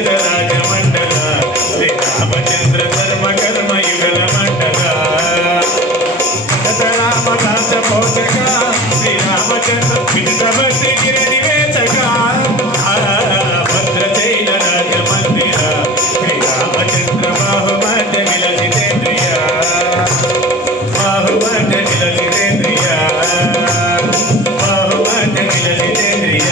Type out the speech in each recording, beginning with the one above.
రాజమండల శ్రీరామచంద్ర ధర్మ కర్మ యుగల మండల రామదాస పోషక శ్రీరామచంద్ర విదితభక్తి గిరి నివేశక భద్రశైల రాజమందిర శ్రీరామచంద్ర బాహుమధ్య విలసితేంద్రియ బాహుమధ్య విలసితేంద్రియ బాహుమధ్య విలసితేంద్రియ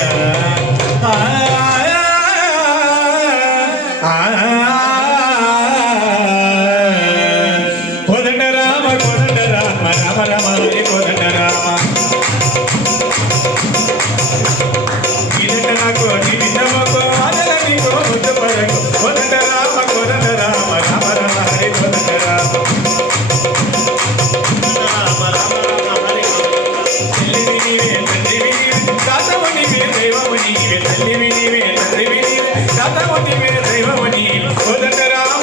కోదండ రామ కోదండ రామ రామ రామ హరి కోదండ రామ ఇదంట నాకు నిమిషముకు ఆదరణికో ముద్దు పరకు కోదండ రామ రామ రామ హరి కోదండ రామ రామ రామ రామ హరి తల్లివి నీవే తండ్రివి నీవే దాతవు నీవే దైవము నీవే తల్లివి నీవే తండ్రివి నీవే దాతవు నీవే దైవము నీవే కోదండ రామ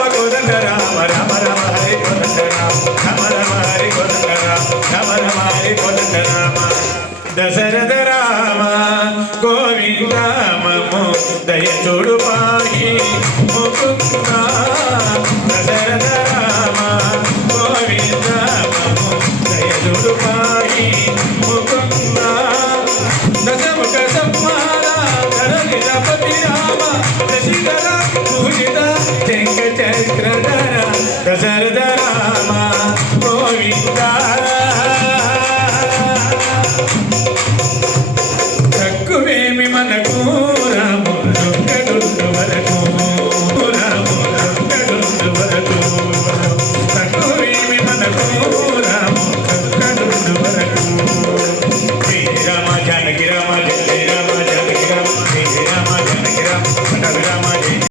రామ రామ హరి కోదండ రామ రామ హరి కోదండ రామ రామ హరి కోదండ రామ దశరథ రామ గోవింద మము దయ చూడు పాయి ముకుంద